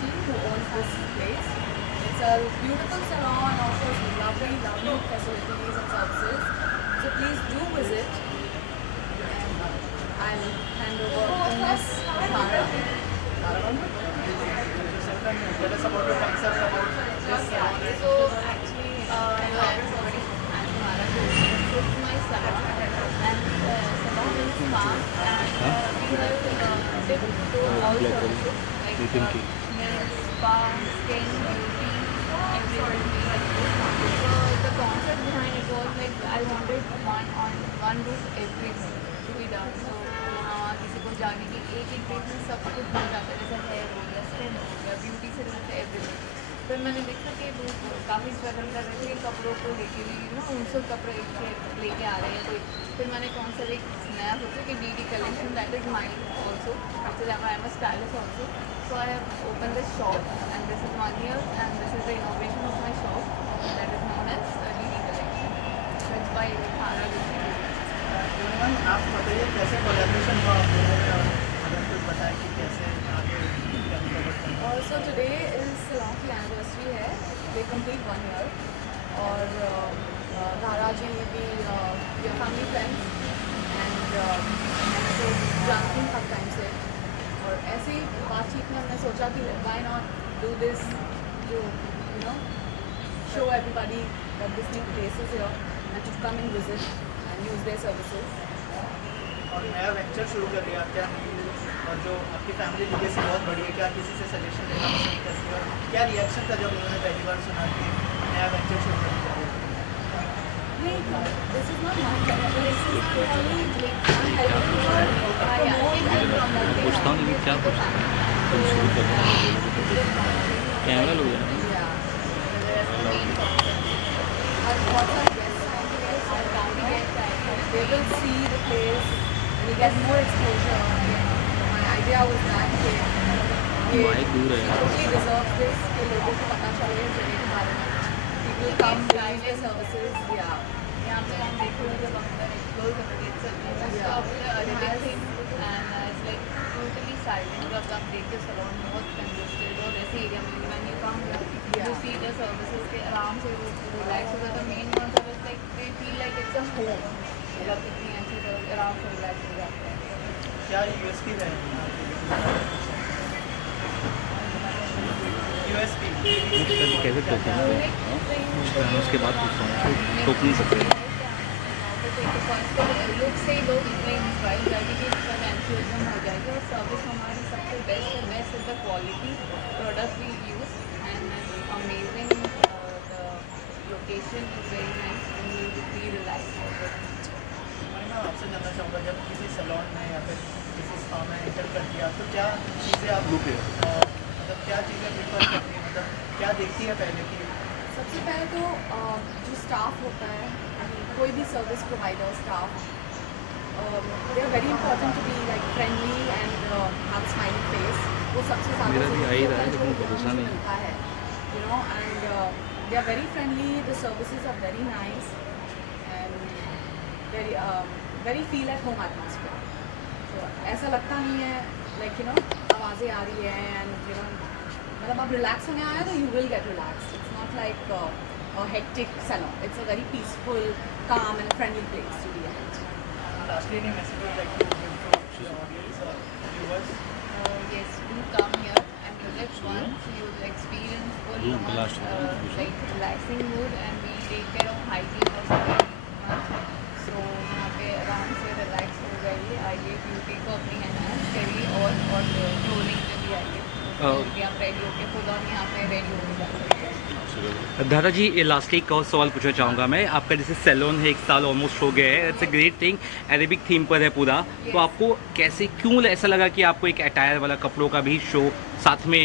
Rishi, who owns this place. It's a beautiful salon, offers lovely facilities and services. So please do visit. And I'll hand over to Miss Dhara. Tell us about your concept about this salon. So actually, hello everybody. I'm Mara. This is my salon, and salon is spa, and we have different all services like nail, spa, skin, beauty, everything we have. So the concept behind it was like I wanted one roof everything to be done. So किसी को जाने की एक date में सब कुछ मिल जाता है, जैसे हेयर हो गया, स्किन हो गया, ब्यूटी से रिलेटेड एवरीथिंग। फिर मैंने देखा कि वो काफ़ी स्ट्रगल कर रहे थे कपड़ों को लेके भी, उनसे कपड़े लेके आ रहे हैं कोई। फिर मैंने कौन सा एक नया सोचा कि DD collection, that is mind also, actually I am a stylist also. So I have open this shop and this is 1 year and this is the innovation of my shop that is known as DD collection. So it's by Thara. आप बताइए कैसे collaboration हुआ आप लोगों में, और अगर कुछ बताएं कि कैसे आगे So today is salon की anniversary है, they complete 1 year. और धारा जी भी your family friends and मैंने तो जानती हूँ काफ़ी टाइम से, और ऐसे ही बातचीत में हमने सोचा कि why not do this, जो show everybody that this new place is here and to come and visit and use their services. और नया वेंचर शुरू कर लिया क्या? और जो आपकी फैमिली लीगेसी बहुत बड़ी है, क्या किसी से सजेशन लेना पसंद करती है? और क्या रिएक्शन था जब उन्होंने पहली बार सुना कि नया वेंचर शुरू कर लिया? नहीं, this is not my channel. This is totally I'm helping पूछता हूँ लेकिन क्या पूछता हूँ, तुम शुरू कर कैमरा लो यार। They will see the place, we get more exposure. My idea was that ये दूर है यार। totally deserve this, कि लोगों को पता चले जगह के बारे में. People come, use their services, yeah. यहाँ पे हम देखो जब अंदर एक्सप्लोर करेंगे, it's totally silent। जब आप देखते हो salon बहुत congested और ऐसे एरिया में when you come here, you see the services के आराम से relax हो जाता है। Main concept is like they feel like it's a home। जब कितनी अच्छी आराम से relax हो जाते हैं। क्या यूएसपी है? यूएसपी कैसे टोकन उसके बाद पूछता हूँ, टोक नहीं सकते। लोग से लोग इतने इंस्पायर हो जाएगी कि कन्फ्यूजन हो जाएगी। और सर्विस हमारी सबसे बेस्ट है। Best is the quality product we use and amazing. The location is very nice and you will be relax. मैं आपसे जानना चाहूँगा, जब किसी सैलून में या फिर किसी स्पा में एंटर कर दिया तो क्या चीज़ें आप मतलब क्या चीज़ें प्रिफर करती हैं, मतलब क्या देखती है पहले की? सबसे पहले तो जो स्टाफ होता है, कोई भी service provider staff, they are very important to be like friendly and have smiling face. वो सबसे ज़्यादा मेरा भी आ ही रहा है, ज़रूरी लेकिन होता भरोसा है, नहीं। मिलता है, and they are very friendly, the services are very nice and very feel at home atmosphere. तो ऐसा लगता नहीं है लाइक आवाज़ें आ रही है एंड मतलब आप रिलैक्स होने आए तो you will get relax. It's not like a hectic salon. It's a very peaceful, calm and friendly place to be at. Lastly, any message would like to give to the audience or viewers? Yes, do come here and visit once. You will experience full like relaxing mood and we take care of hygiene also very much. So यहाँ पे आराम से relax हो जाइए, आइए beauty को अपनी enhance करिए और क्लोनिंग पे भी आइए। क्योंकि आप रेडी होके खुद हम यहाँ पे रेडी होके जा सकते हैं। दादा जी, ये लास्टली एक और सवाल पूछना चाहूँगा मैं। आपका जैसे सैलून है, 1 साल ऑलमोस्ट हो गया है, it's a great thing, Arabic theme पर है पूरा। तो आपको कैसे, क्यों ऐसा लगा कि आपको एक अटायर वाला कपड़ों का भी शो साथ में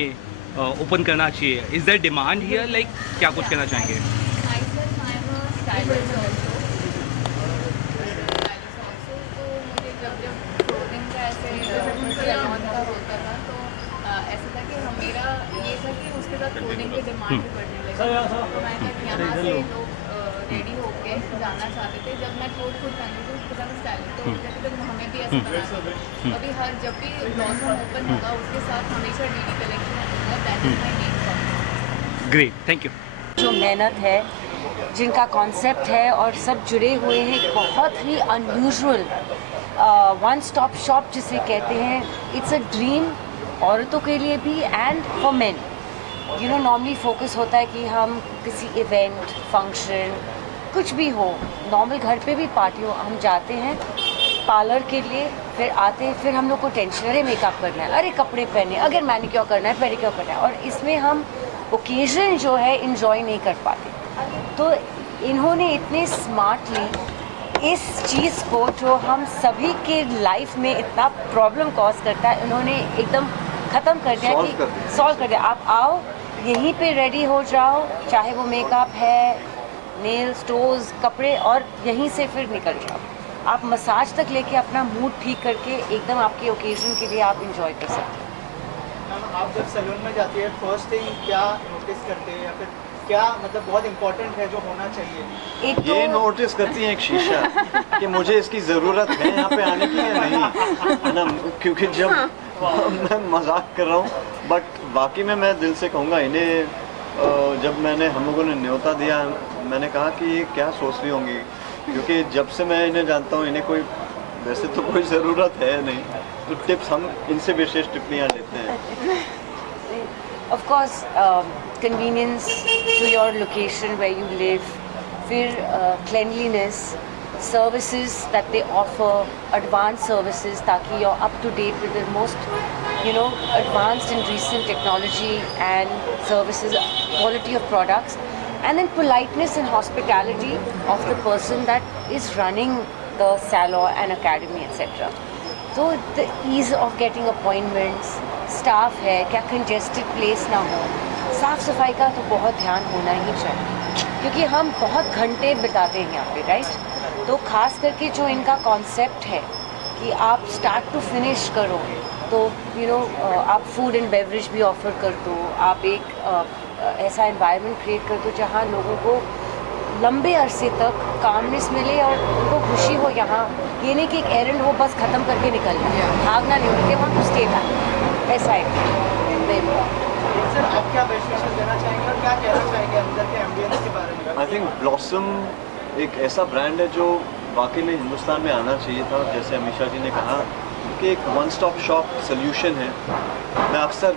ओपन करना चाहिए? Is their demand here, like क्या कुछ कहना चाहेंगे? ऐसा था कि मेरा ये था कि उसके साथ कोडिंग की डिमांड भी बढ़ने लगी। तो मैं यहाँ से लोग रेडी होके जाना चाहते थे। जब मैं क्लोथ खुद पहनती थी उसके साथ स्टाइलिंग, तो कहते थे हमें भी ऐसा बनाना। अभी जब भी ब्लॉसम ओपन होगा उसके साथ हमेशा DD collection that is my main focus. Great, thank you. जो मेहनत है, जिनका कॉन्सेप्ट है और सब जुड़े हुए हैं, एक बहुत ही अनयूजुअल वन स्टॉप शॉप जिसे कहते हैं। इट्स अ ड्रीम औरतों के लिए भी and for main. You know, normally focus होता है कि हम किसी इवेंट, फंक्शन, कुछ भी हो, नॉर्मल घर पे भी पार्टी हो, हम जाते हैं पार्लर के लिए, फिर आते हैं, फिर हम लोग को टेंशन, अरे मेकअप करना है, अरे कपड़े पहने, अगर मैनिक्योर करना है, पेडिक्योर करना है, और इसमें हम ओकेजन जो है इंजॉय नहीं कर पाते। तो इन्होंने इतने स्मार्टली इस चीज़ को, जो हम सभी के लाइफ में इतना प्रॉब्लम कॉज करता है, इन्होंने एकदम ख़त्म कर दिया कि सॉल्व कर दिया। आप आओ, यहीं पे रेडी हो जाओ, चाहे वो मेकअप है, नेल्स, टोज, कपड़े, और यहीं से फिर निकल जाओ। आप मसाज तक लेके अपना मूड ठीक करके एकदम आपके ओकेजन के लिए आप इंजॉय कर सकते हैं। मैम, आप जब सैलून में जाती है, फर्स्ट थिंग क्या नोटिस करते हैं, या फिर क्या मतलब बहुत इंपॉर्टेंट है जो होना चाहिए? एक ये तो नोटिस करती हैं एक शीशा कि मुझे इसकी ज़रूरत है यहाँ पे आने की या नहीं, है ना? क्योंकि जब मैं मजाक कर रहा हूँ, बट वाकई में मैं दिल से कहूँगा इन्हें, जब हम लोगों ने न्योता दिया, मैंने कहा कि ये क्या सोच रही होंगी, क्योंकि जब से मैं इन्हें जानता हूँ, इन्हें कोई वैसे तो कोई ज़रूरत है नहीं, तो टिप्स हम इनसे विशेष टिप्पणियाँ लेते हैं। Of course convenience to your location where you live, फिर cleanliness, services that they offer, advanced services, ताकि you're up to date with the most, you know, advanced and recent technology and services, quality of products, and then politeness and hospitality of the person that is running the salon and academy, etc. So the ease of getting appointments, staff है, क्या congested place ना हो, साफ सफाई का तो बहुत ध्यान होना ही चाहिए, क्योंकि हम बहुत घंटे बिताते हैं यहाँ पे, राइट? तो ख़ास करके जो इनका कॉन्सेप्ट है कि आप स्टार्ट टू फिनिश करो, तो यू नो आप फूड एंड बेवरेज भी ऑफ़र कर दो, आप एक ऐसा एनवायरनमेंट क्रिएट कर दो जहाँ लोगों को लंबे अरसे तक कामनेस मिले और उनको खुशी हो। यहाँ ये नहीं कि एक एरेंड हो बस ख़त्म करके निकलना, भागना नहीं, उनके वहाँ टू स्टे बैक, ऐसा है। सर, आप क्या बेस्ट विशेष देना चाहेंगे और क्या कहना चाहेंगे अंदर के एम्बियंस के बारे में? आई थिंक ब्लॉसम एक ऐसा ब्रांड है जो वाकई में हिंदुस्तान में आना चाहिए था। जैसे अमीषा जी ने कहा कि एक वन स्टॉप शॉप सोल्यूशन है।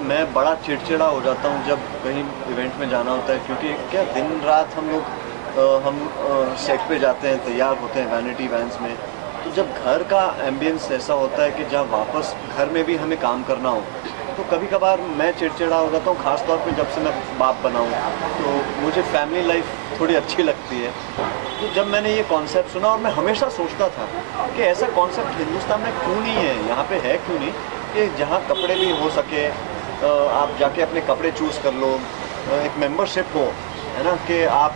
मैं बड़ा चिड़चिड़ा हो जाता हूँ जब कहीं इवेंट में जाना होता है, क्योंकि क्या दिन रात हम सेट पे जाते हैं, तैयार होते हैं वैनिटी वैन्स में, तो जब घर का एम्बियंस ऐसा होता है कि जब वापस घर में भी हमें काम करना हो, तो कभी कभार मैं चिड़चिड़ा हो जाता हूँ, ख़ास तौर पे जब से मैं बाप बना हूँ, तो मुझे फैमिली लाइफ थोड़ी अच्छी लगती है। तो जब मैंने ये कॉन्सेप्ट सुना, और मैं हमेशा सोचता था कि ऐसा कॉन्सेप्ट हिंदुस्तान में क्यों नहीं है, यहाँ पे है क्यों नहीं, कि जहाँ कपड़े भी हो सके, आप जाके अपने कपड़े चूज़ कर लो, एक मेंबरशिप हो, है ना, कि आप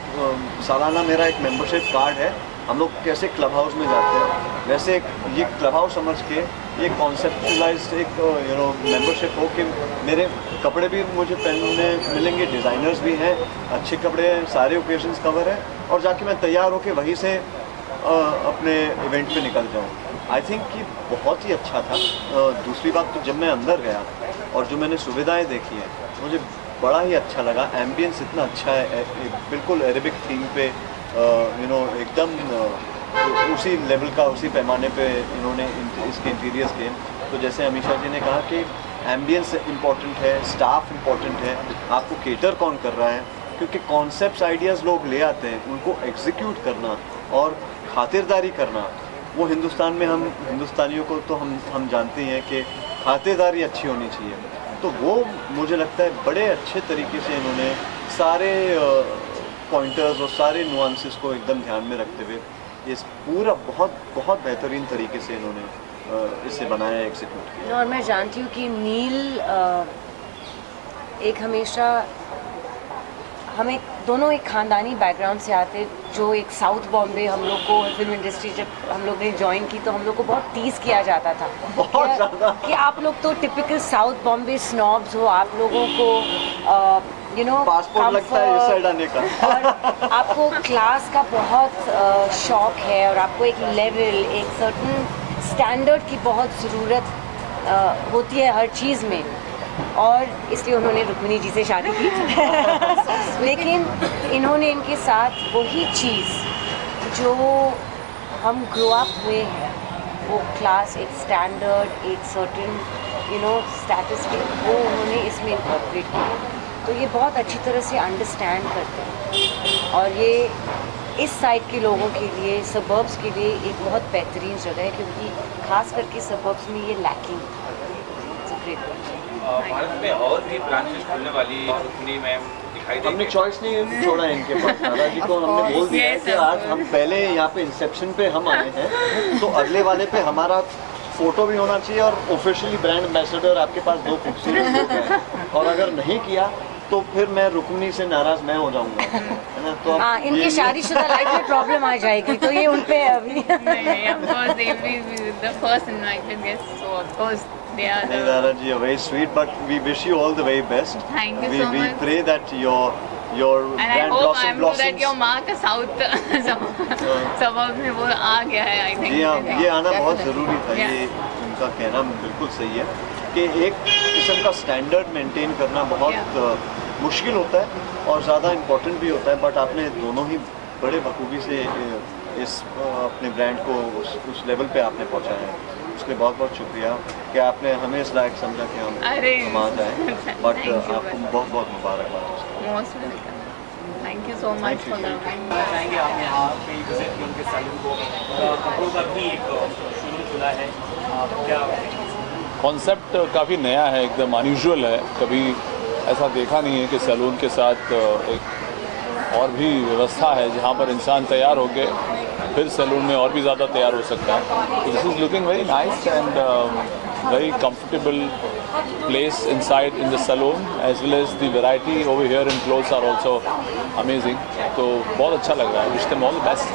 सालाना मेरा एक मेंबरशिप कार्ड है, हम लोग कैसे क्लब हाउस में जाते हैं वैसे ये क्लब हाउस समझ के ये कॉन्सेप्चुलाइज्ड एक मेंबरशिप हो कि मेरे कपड़े भी मुझे पहनने मिलेंगे, डिज़ाइनर्स भी हैं, अच्छे कपड़े हैं, सारे ओकेजन्स कवर है, और जाके मैं तैयार होके वहीं से अपने इवेंट पे निकल जाऊँ। आई थिंक कि बहुत ही अच्छा था। दूसरी बात, तो जब मैं अंदर गया और जो मैंने सुविधाएं देखी हैं, मुझे बड़ा ही अच्छा लगा। एम्बियंस इतना अच्छा है, बिल्कुल अरेबिक थीम पे, एकदम उसी लेवल का, उसी पैमाने पे इन्होंने इसके इंटीरियर्स किए। तो जैसे अमीषा जी ने कहा कि एम्बियंस इम्पॉर्टेंट है, स्टाफ इम्पॉर्टेंट है, आपको केटर कौन कर रहा है, क्योंकि कॉन्सेप्ट्स आइडियाज़ लोग ले आते हैं, उनको एग्जीक्यूट करना और खातिरदारी करना, वो हिंदुस्तान में हम हिंदुस्तानियों को तो हम जानते हैं कि खातिरदारी अच्छी होनी चाहिए। तो वो मुझे लगता है बड़े अच्छे तरीके से इन्होंने सारे पॉइंटर्स और सारे नुआंसेस को एकदम ध्यान में रखते हुए ये पूरा बहुत बेहतरीन तरीके से इन्होंने इसे बनाया, एग्जीक्यूट किया। और मैं जानती हूँ कि नील एक हमेशा, हमें दोनों एक ख़ानदानी बैकग्राउंड से आते, जो एक साउथ बॉम्बे हम लोग को फिल्म इंडस्ट्री जब हम लोग ने ज्वाइन की तो हम लोग को बहुत टीज़ किया जाता था बहुत ज़्यादा कि आप लोग तो टिपिकल साउथ बॉम्बे स्नॉब्स हो, आप लोगों को पासपोर्ट लगता है इस साइड आने का और आपको क्लास का बहुत शौक है, और आपको एक लेवल, एक सर्टन स्टैंडर्ड की बहुत ज़रूरत होती है हर चीज़ में। और इसलिए उन्होंने रुक्मिणी जी से शादी की लेकिन इन्होंने इनके साथ वही चीज़ जो हम ग्रो अप हुए हैं, वो क्लास, एक स्टैंडर्ड, एक सर्टेन स्टेटस के, वो उन्होंने इसमें इनकॉर्पोरेट किया। तो ये बहुत अच्छी तरह से अंडरस्टैंड करते हैं और ये इस साइड के लोगों के लिए, सबर्ब्स के लिए एक बहुत बेहतरीन जगह है, क्योंकि खास करके सबर्ब्स में ये लैकिंग भारत में और भी ब्रांचेस खुलने वाली रुक्मिणी मैम दिखाई देंगे। हमने चॉइस नहीं छोड़ा है इनके पास। दादाजी को हमने बोल दिया है कि आज हम पहले यहाँ पे इंसेप्शन पे हम आए हैं, तो अगले वाले पे हमारा फोटो भी होना चाहिए और ऑफिशियली ब्रांड एम्बेसडर आपके पास 2 खूबसूरत लोग हैं, और अगर नहीं किया तो फिर मैं रुक्मिणी से नाराज मैं हो जाऊंगा, है ना। तो हाँ, इनकी शादीशुदा लाइफ में प्रॉब्लम आ जाएगी, तो ये उन पे अभी नहीं, of course they will be the first invited guests, so of course they are नहीं, the... दादाजी are very sweet, but we wish you all the very best. Thank you we, so we much. pray that your And I brand hope I'm blossoms. that your mark south suburbs में वो आ गया है, I think. जी हाँ, ये आना बहुत ज़रूरी था। Yeah. ये उनका कहना बिल्कुल सही है कि एक किस्म का स्टैंडर्ड मेंटेन करना बहुत मुश्किल होता है और ज़्यादा इम्पोर्टेंट भी होता है, बट आपने दोनों ही बड़े बखूबी से इस अपने ब्रांड को उस लेवल पे आपने पहुंचाया है। उसके बहुत बहुत शुक्रिया कि आपने हमें इस लायक समझा कि हम आ जाएँ, बट आपको बहुत बहुत मुबारकबाद। Most welcome. Thank you so much for the... चाहेंगे आप यहाँ पे विजिट किया उनके सैलून को, कपड़ों का भी एक शोरूम खुला है, क्या कॉन्सेप्ट काफ़ी नया है, एकदम अनयूजुअल है। कभी ऐसा देखा नहीं है कि सैलून के साथ एक और भी व्यवस्था है जहाँ पर इंसान तैयार होके फिर सैलून में और भी ज़्यादा तैयार हो सकता है। This is looking very nice and very comfortable place inside in the salon, as well as the variety over here in clothes are also amazing. तो बहुत अच्छा लग रहा है। Wish them all the best.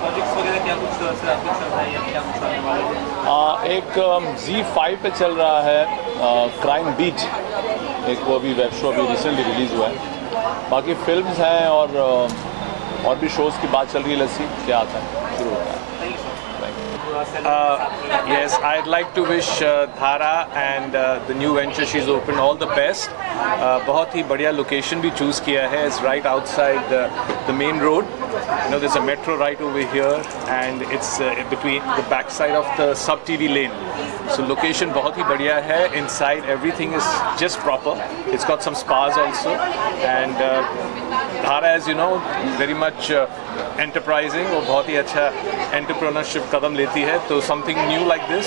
Projects वगैरह क्या कुछ चल रहा है या क्या कुछ होने वाला है? एक Z5 पे चल रहा है क्राइम बीट, एक वो अभी वेब शो अभी रिसेंटली रिलीज़ हुआ है। बाकी फिल्म्स हैं और भी शोज़ की बात चल रही है। लस्सी क्या आता है, शुरू होता है। Yes, I'd like to wish Dhara and the new venture she's opened all the best. बहुत ही बढ़िया लोकेशन भी चूज़ किया है. It's right outside the main road. You know, there's a metro right over here, and it's between the backside of the sub TV lane. So location बहुत ही बढ़िया है. Inside everything is just proper. It's got some spas also, and Dhara, as you know, very much enterprising. वो बहुत ही अच्छा entrepreneurship कदम लेती है. तो something new like this,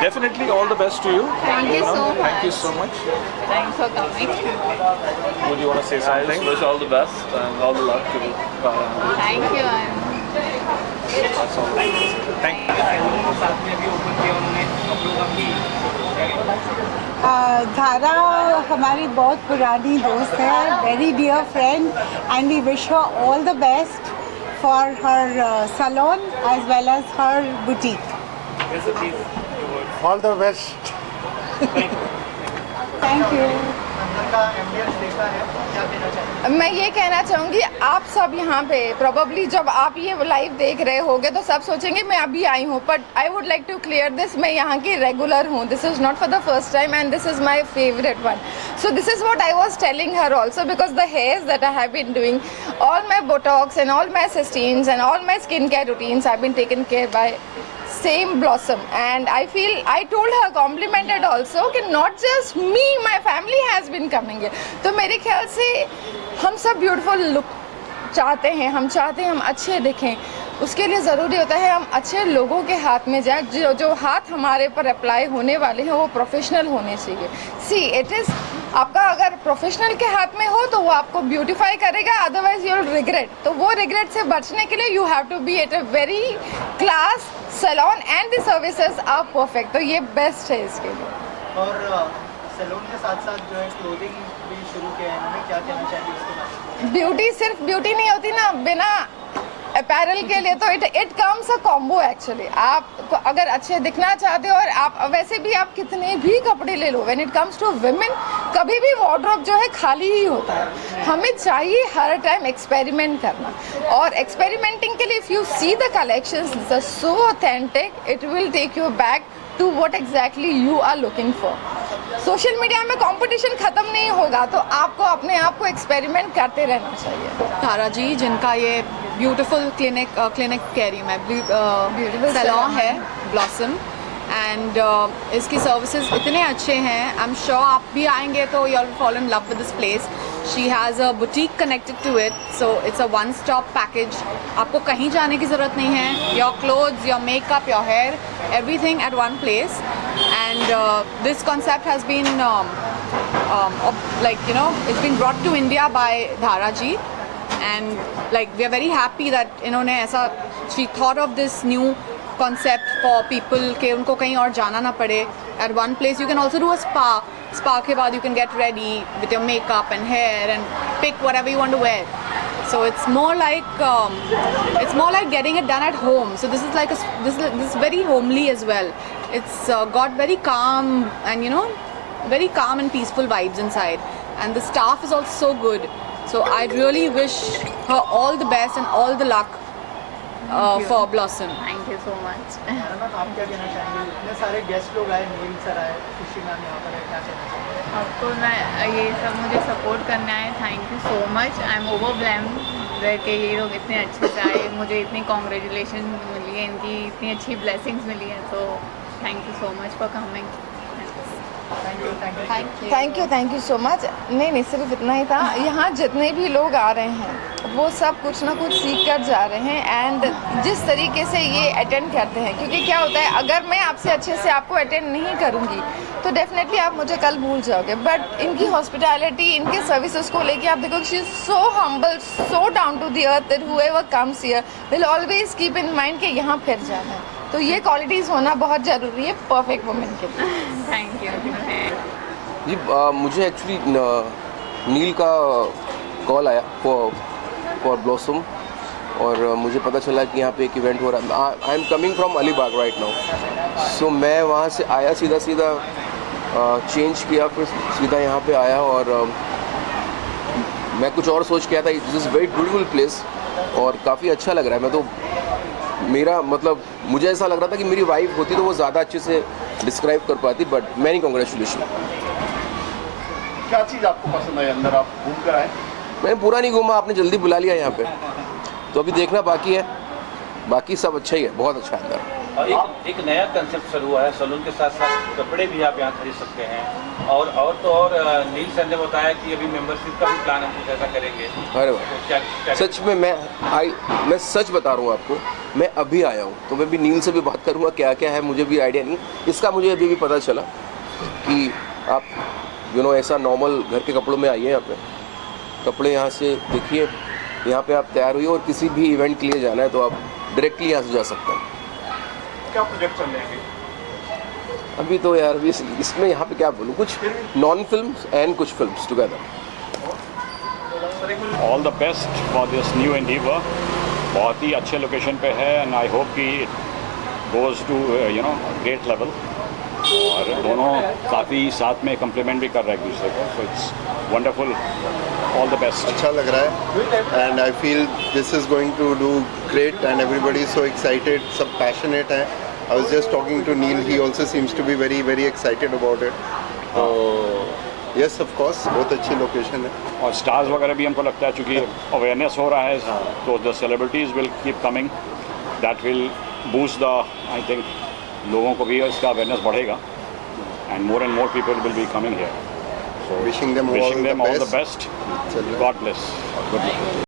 definitely all the best to you. Thank you so much. Thank you so much. Thanks for coming. Would you want to say something? Wish all the best and all the luck to Dhara. Thank you. Thank you. साथ में भी open किया उन्होंने कपड़ों का भी। धारा हमारी बहुत पुरानी दोस्त है, very dear friend, and we wish her all the best for her salon as well as her boutique. All the best. Thank you. अंदर का एम्बियंस देखा है, क्या कहना चाहिए? मैं ये कहना चाहूँगी, आप सब यहाँ पे प्रोबेबली जब आप ये लाइव देख रहे होगे तो सब सोचेंगे मैं अभी आई हूँ, but I would like to clear this, मैं यहाँ की रेगुलर हूँ. This is not for the first time and this is my favourite one. So this is what I was telling her also, because the hairs that I have been doing, all my Botox and all my Cystines and all my skincare routines have been taken care by same Blossom, and I feel I told her, complimented also कि not just me, my family has been coming here. तो मेरे ख्याल से हम सब beautiful look चाहते हैं, हम चाहते हैं हम अच्छे दिखें. उसके लिए ज़रूरी होता है हम अच्छे लोगों के हाथ में जाए, जो हाथ हमारे पर अप्लाई होने वाले हैं वो प्रोफेशनल होने चाहिए. सी इट इज़, आपका अगर प्रोफेशनल के हाथ में हो तो वो आपको ब्यूटीफाई करेगा, अदरवाइज यू विल रिग्रेट. तो वो रिग्रेट से बचने के लिए you have to be at a very class salon and the services are perfect. तो ये बेस्ट है इसके लिए. और सैलून के साथ साथ जो है क्लोथिंग भी शुरू किया है इन्होंने, क्या कहना चाहिए उसके बारे में? ब्यूटी सिर्फ ब्यूटी नहीं होती ना बिना अपैरल के लिए, तो it comes a combo actually. आप अगर अच्छे दिखना चाहते हो और आप वैसे भी आप कितने भी कपड़े ले लो, when it comes to women कभी भी वार्डरोब जो है खाली ही होता है. हमें चाहिए हर टाइम एक्सपेरिमेंट करना, और एक्सपेरिमेंटिंग के लिए if you see the collections so authentic, it will take you back to what exactly you are looking for. Social media में कंपटीशन खत्म नहीं होगा, तो आपको अपने आप को एक्सपेरिमेंट करते रहना चाहिए। धारा जी, जिनका ये ब्यूटीफुल क्लिनिक कह रही हूँ मैं, Beautiful सैलून salon है ब्लॉसम, एंड इसकी सर्विसेज इतने अच्छे हैं। आई एम श्योर आप भी आएंगे तो you will fall in love with this place. She has a boutique connected to it, so it's a one stop package. आपको कहीं जाने की ज़रूरत नहीं है। Your clothes, your makeup, your hair, everything at one place. And this concept has been like, you know, it's been brought to India by Dhara ji, and like we are very happy that इन्होंने ऐसा, she thought of this new concept for people कि उनको कहीं और जाना ना पड़े। At one place you can also do a spa के बाद you can get ready with your makeup and hair and pick whatever you want to wear. So it's more like getting it done at home. So this is like this is very homely as well. It's got very calm and, you know, very calm and peaceful vibes inside, and the staff is also so good. So I really wish her all the best and all the luck for Blossom. Thank you so much. Ma'am आप क्या कहना चाहेंगे? इतने सारे guest लोग आए, नील sir आए, खुशी मैम यहाँ पर है, क्या कहना चाहेंगे? आपको मैं ये सब मुझे सपोर्ट करना है, thank you so much. I am overwhelmed कि ये लोग इतने अच्छे से आए, मुझे इतनी कॉन्ग्रेचुलेशन मिली है, इनकी इतनी अच्छी ब्लेसिंग्स मिली हैं, तो thank you so much for coming. Thank you so much. नहीं, सिर्फ इतना ही था। यहाँ जितने भी लोग आ रहे हैं वो सब कुछ ना कुछ सीख कर जा रहे हैं, एंड जिस तरीके से ये अटेंड करते हैं, क्योंकि क्या होता है, अगर मैं आपसे अच्छे से आपको अटेंड नहीं करूँगी तो डेफिनेटली आप मुझे कल भूल जाओगे। बट इनकी हॉस्पिटैलिटी, इनके सर्विसेज को लेके आप देखो, she is so humble, so down to the earth that whoever comes here will always keep in mind कि यहाँ फिर जाना है। तो ये क्वालिटीज़ होना बहुत ज़रूरी है परफेक्ट वुमेन के लिए। थैंक यू जी। मुझे एक्चुअली नील का कॉल आया फॉर ब्लॉसम, और मुझे पता चला कि यहाँ पे एक इवेंट हो रहा है। I am coming from Alibag right now, so मैं वहाँ से आया, सीधा चेंज किया, फिर सीधा यहाँ पे आया, और मैं कुछ और सोच के आया था। This is very beautiful place और काफ़ी अच्छा लग रहा है। मैं तो मेरा मतलब मुझे ऐसा लग रहा था कि मेरी वाइफ होती तो वो ज़्यादा अच्छे से डिस्क्राइब कर पाती, बट मैनी कॉन्ग्रेचुलेशन। क्या चीज़ आपको पसंद आई अंदर? आप घूम कर आए? मैंने पूरा नहीं घूमा, आपने जल्दी बुला लिया यहाँ पे, तो अभी देखना बाकी है। बाकी सब अच्छा ही है, बहुत अच्छा है अंदर। एक नया कंसेप्ट शुरू हुआ है, सैलून के साथ साथ कपड़े भी आप यहाँ खरीद सकते हैं, और नील सर ने बताया कि अभी मेंबरशिप का भी प्लान हम कुछ ऐसा करेंगे। अरे वाह, सच में मैं सच बता रहा हूँ आपको, मैं अभी आया हूँ, तो मैं भी नील से भी बात करूँगा क्या क्या है, मुझे भी आइडिया नहीं। इसका मुझे अभी भी पता चला कि आप ऐसा नॉर्मल घर के कपड़ों में आइए, यहाँ पे कपड़े यहाँ से देखिए, यहाँ पे आप तैयार हुई, और किसी भी इवेंट के लिए जाना है तो आप डायरेक्टली यहाँ से जा सकते हैं। क्या प्रोजेक्ट चल रहे हैं अभी तो यार अभी इसमें यहाँ पे क्या बोलूँ, कुछ नॉन फिल्म्स एंड कुछ films together. All the best for this new endeavour. बहुत ही अच्छे लोकेशन पे है, एंड आई होप कि it goes to great level, और दोनों काफ़ी साथ में कम्प्लीमेंट भी कर रहे हैं एक दूसरे को, so it's wonderful. All the best. अच्छा लग रहा है, and I feel this is going to do great, and everybody so excited, सब पैशनेट हैं। I was just talking to Neel, he also seems to be very very excited about it. Yes of course, बहुत अच्छी location है, और stars वगैरह भी हमको लगता है, चूँकि अवेयरनेस हो रहा है, तो the celebrities will keep coming, that will boost the, I think लोगों को भी इसका अवेयरनेस बढ़ेगा, and more people will be coming here. So wishing them all the best. God bless. Good luck.